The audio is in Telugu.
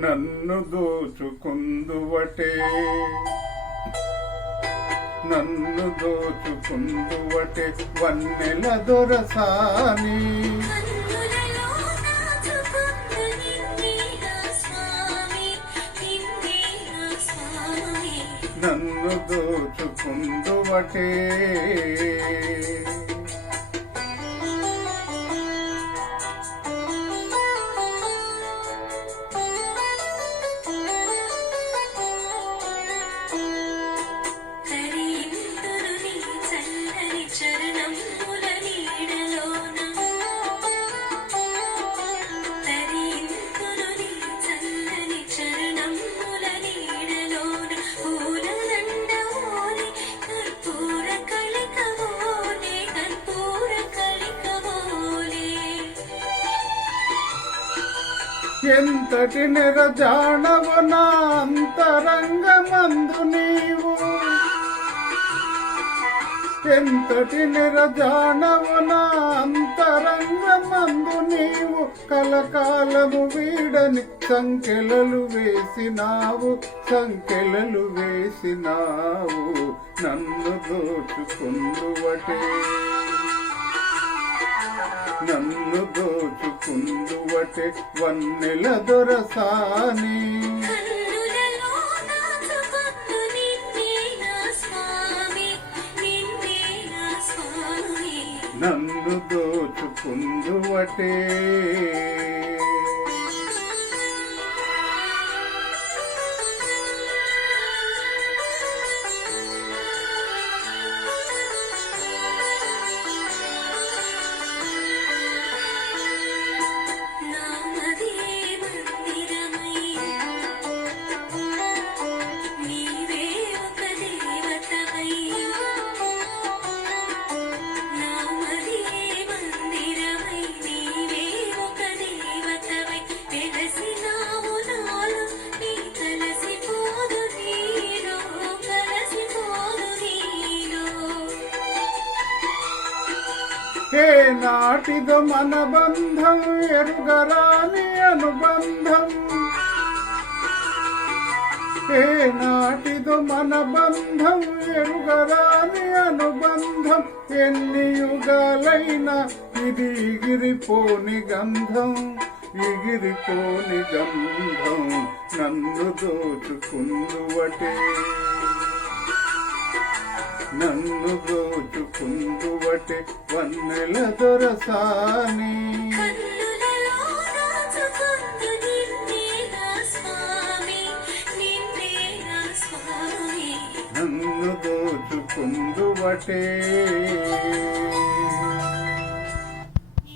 నన్ను దోచుకుందువటే నన్ను దోచుకుందువటే వన్నెల దొరసాని నన్ను దోచుకుందువటే ఎంతటి నిరజాణవు నా అంతరంగమందు నీవు ఎంతటి నిరజాణవు నా అంతరంగమందు నీవు కలకాలము వీడని సంకెలలు వేసినావు నన్ను దోచుకుందువటే నన్ను దోచుకుందువటే వన్నెల దొరసాని నన్ను దోచుకుందువటే ఏ నాటిదో మన బంధం ఎరుగరాని అనుబంధం ఏ నాటిదో మన బంధం ఎరుగరాని అనుబంధం ఎన్ని యుగాలైనా ఇది ఎగిరిపోని గంధం నన్ను దోచుకుందువటే నన్ను దోచుకుందువటే వన్నెల దొరసాని నన్ను దోచుకుందువటే